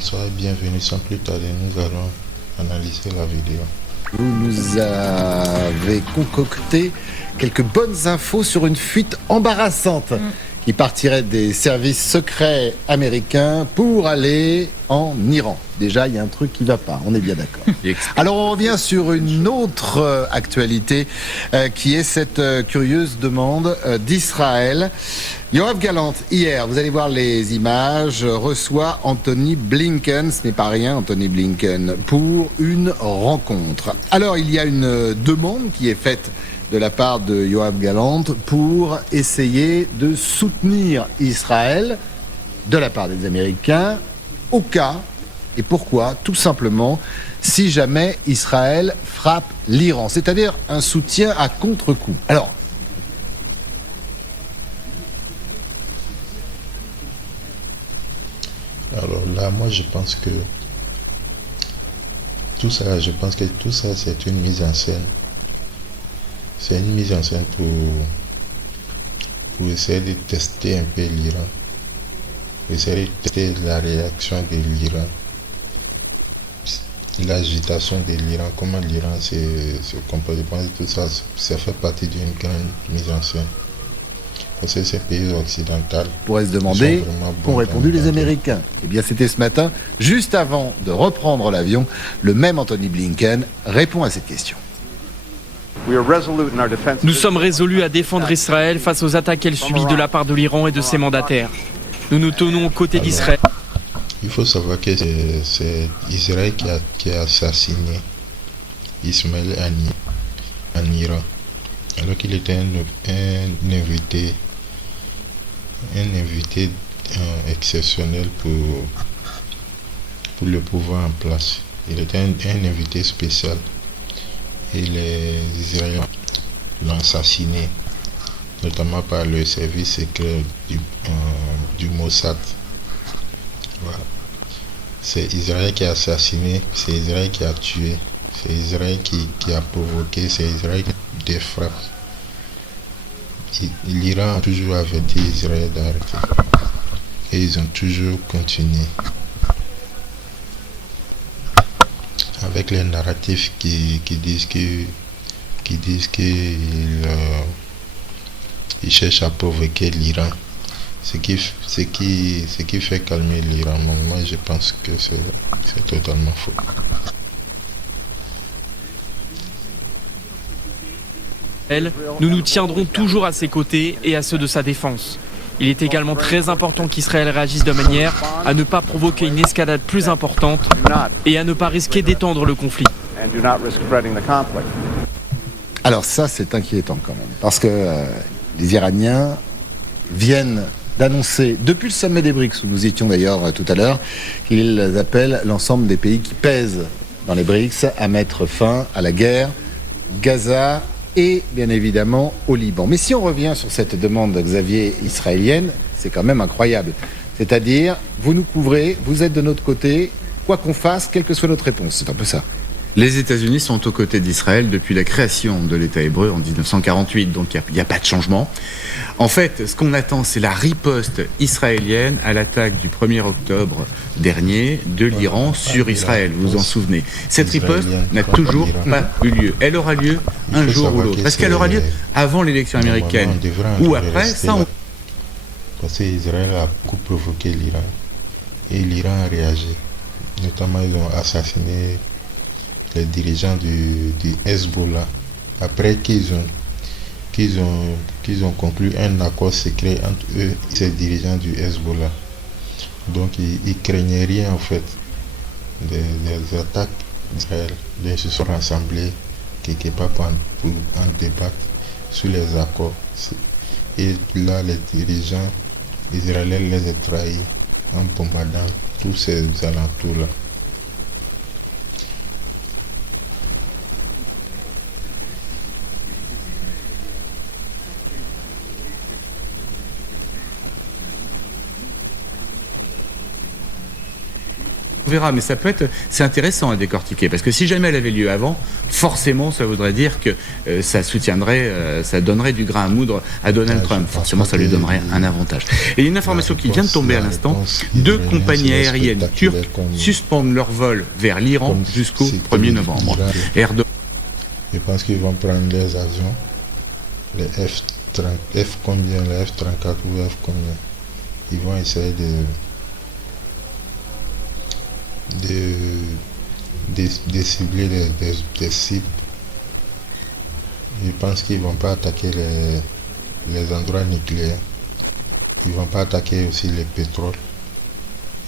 Bonsoir et bienvenue. Sans plus tarder, nous allons analyser la vidéo. Vous nous avez concocté quelques bonnes infos sur une fuite embarrassante qui partirait des services secrets américains pour aller en Iran. Déjà, il y a un truc qui ne va pas, on est bien d'accord. Alors, on revient sur une autre actualité qui est cette curieuse demande d'Israël. Yoav Gallant, hier, vous allez voir les images, reçoit Anthony Blinken, ce n'est pas rien, Anthony Blinken, pour une rencontre. Alors, il y a une demande qui est faite de la part de Yoav Gallant pour essayer de soutenir Israël de la part des Américains au cas, et pourquoi, tout simplement, si jamais Israël frappe l'Iran, c'est-à-dire un soutien à contre-coup. Alors, là, moi, je pense que tout ça, c'est une mise en scène. C'est une mise en scène pour essayer de tester un peu l'Iran. Pour essayer de tester la réaction de l'Iran. L'agitation de l'Iran, comment l'Iran se comporte. Je pense que tout ça, ça fait partie d'une grande mise en scène. Parce que ces pays occidentaux pourrait se demander qu'ont répondu les Américains. Eh bien, c'était ce matin, juste avant de reprendre l'avion, le même Anthony Blinken répond à cette question. Nous sommes résolus à défendre Israël face aux attaques qu'elle subit de la part de l'Iran et de ses mandataires. Nous nous tenons aux côtés d'Israël. Il faut savoir que c'est Israël qui a assassiné Ismaël en Iran. Alors qu'il était un invité exceptionnel pour le pouvoir en place. Il était un invité spécial. Et les Israéliens l'ont assassiné, notamment par le service secret du Mossad. Voilà. C'est Israël qui a assassiné, c'est Israël qui a tué, c'est Israël qui a provoqué, c'est Israël qui des frappes. L'Iran a toujours averti Israël d'arrêter. Et ils ont toujours continué. Avec les narratifs qui disent qu'ils cherchent à provoquer l'Iran, ce qui fait calmer l'Iran. Moi, je pense que c'est totalement faux. Nous nous tiendrons toujours à ses côtés et à ceux de sa défense. Il est également très important qu'Israël réagisse de manière à ne pas provoquer une escalade plus importante et à ne pas risquer d'étendre le conflit. Alors ça, c'est inquiétant quand même, parce que les Iraniens viennent d'annoncer, depuis le sommet des BRICS, où nous étions d'ailleurs tout à l'heure, qu'ils appellent l'ensemble des pays qui pèsent dans les BRICS à mettre fin à la guerre, Gaza et bien évidemment au Liban. Mais si on revient sur cette demande, Xavier, israélienne, c'est quand même incroyable. C'est-à-dire, vous nous couvrez, vous êtes de notre côté, quoi qu'on fasse, quelle que soit notre réponse. C'est un peu ça. Les États-Unis sont aux côtés d'Israël depuis la création de l'État hébreu en 1948, donc il n'y a pas de changement. En fait, ce qu'on attend, c'est la riposte israélienne à l'attaque du 1er octobre dernier de l'Iran sur Israël, vous vous en souvenez. Cette riposte n'a toujours pas eu lieu. Elle aura lieu un jour ou l'autre. Est-ce qu'elle aura lieu avant l'élection américaine ou après ça Parce qu'Israël a beaucoup provoqué l'Iran. Et l'Iran a réagi. Notamment, ils ont assassiné les dirigeants du Hezbollah, après qu'ils ont conclu un accord secret entre eux et ces dirigeants du Hezbollah. Donc ils craignaient rien en fait des attaques d'Israël. Ils se sont rassemblés quelque part pour en débattre sur les accords. Et là, les dirigeants israéliens les ont trahis en bombardant tous ces alentours-là. On verra, mais c'est intéressant à décortiquer, parce que si jamais elle avait lieu avant, forcément, ça voudrait dire que ça soutiendrait, ça donnerait du grain à moudre à Donald Trump. Forcément, ça lui donnerait un avantage. Et une information qui vient de tomber à l'instant, 2 compagnies aériennes turques suspendent leur vol vers l'Iran jusqu'au 1er novembre. Je pense qu'ils vont prendre les avions, les F combien, les F-34 ou F combien. Ils vont essayer de cibler des cibles. Je pense qu'ils ne vont pas attaquer les endroits nucléaires. Ils ne vont pas attaquer aussi les pétroles.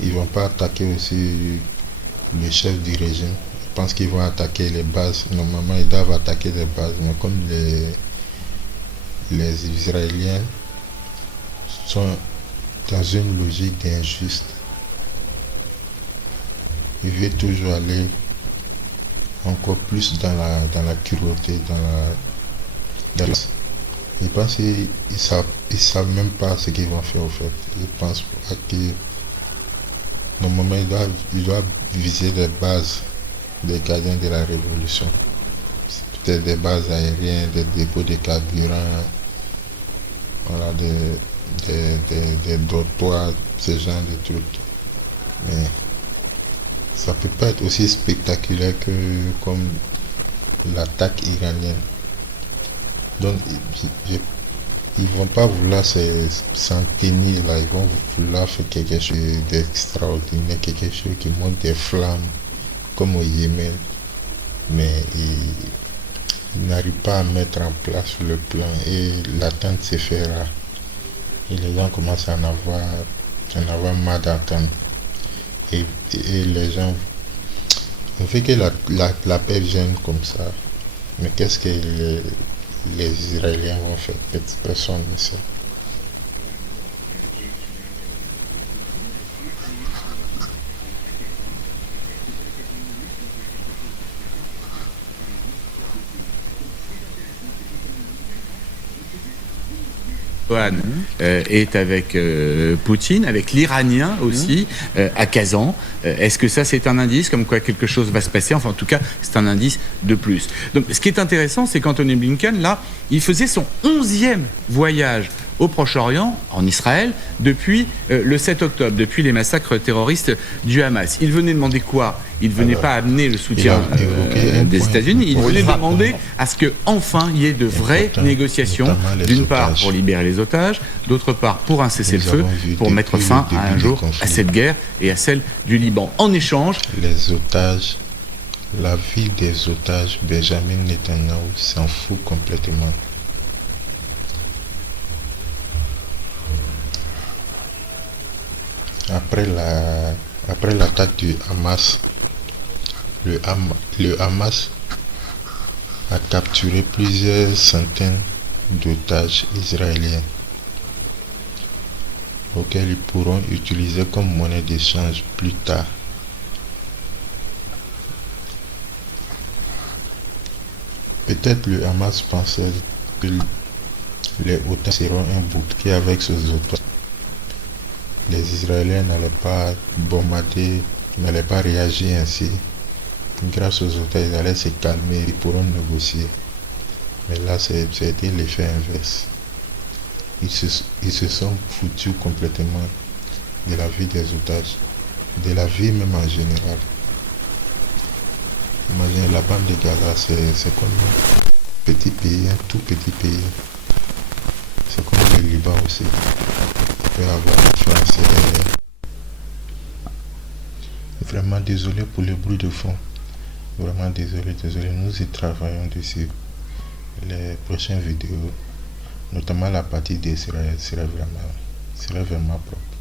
Ils ne vont pas attaquer aussi le chef du régime. Je pense qu'ils vont attaquer les bases. Normalement, ils doivent attaquer les bases. Mais comme les Israéliens sont dans une logique d'injuste, ils veulent toujours aller encore plus dans la cruauté, je pense qu'ils savent même pas ce qu'ils vont faire au fait. Je pense que normalement ils doivent viser les bases des gardiens de la révolution. Peut-être des bases aériennes, des dépôts de carburant, voilà, des dortoirs, ce genre de trucs. Mais ça peut pas être aussi spectaculaire que comme l'attaque iranienne. Donc ils vont pas vouloir s'en tenir là, ils vont vouloir faire quelque chose d'extraordinaire, quelque chose qui monte des flammes comme au Yémen, mais ils n'arrivent pas à mettre en place le plan et l'attente se fera. Et les gens commencent à en avoir marre d'attendre. Et les gens, on fait que la paix vienne comme ça. Mais qu'est-ce que les Israéliens vont faire? Personne ne sait. Est avec Poutine, avec l'Iranien aussi, à Kazan. Est-ce que ça, c'est un indice comme quoi quelque chose va se passer? Enfin, en tout cas, c'est un indice de plus. Donc, ce qui est intéressant, c'est qu'Antony Blinken, là, il faisait son 11e voyage au Proche-Orient, en Israël, depuis le 7 octobre, depuis les massacres terroristes du Hamas. Il venait demander quoi? Il ne venait pas amener le soutien des États-Unis, il venait demander à ce qu'enfin il y ait de vraies négociations, d'une part pour libérer les otages, d'autre part pour un cessez-le-feu, pour mettre fin un jour à cette guerre et à celle du Liban. En échange, les otages, la vie des otages, Benjamin Netanyahu s'en fout complètement. Après l'attaque du Hamas, le Hamas a capturé plusieurs centaines d'otages israéliens auxquels ils pourront utiliser comme monnaie d'échange plus tard. Peut-être le Hamas pensait que les otages seront un bouclier avec ces otages. Les Israéliens n'allaient pas bombarder, n'allaient pas réagir ainsi. Grâce aux otages, ils allaient se calmer, ils pourront négocier. Mais là, c'était l'effet inverse. Ils se sont foutus complètement de la vie des otages, de la vie même en général. Imaginez, la bande de Gaza, c'est comme un petit pays, un tout petit pays. C'est comme le Liban aussi. Peut avoir influencé. Vraiment désolé pour le bruit de fond. Vraiment désolé. Nous y travaillons dessus. Les prochaines vidéos, notamment la partie d'Israël, serait vraiment propre.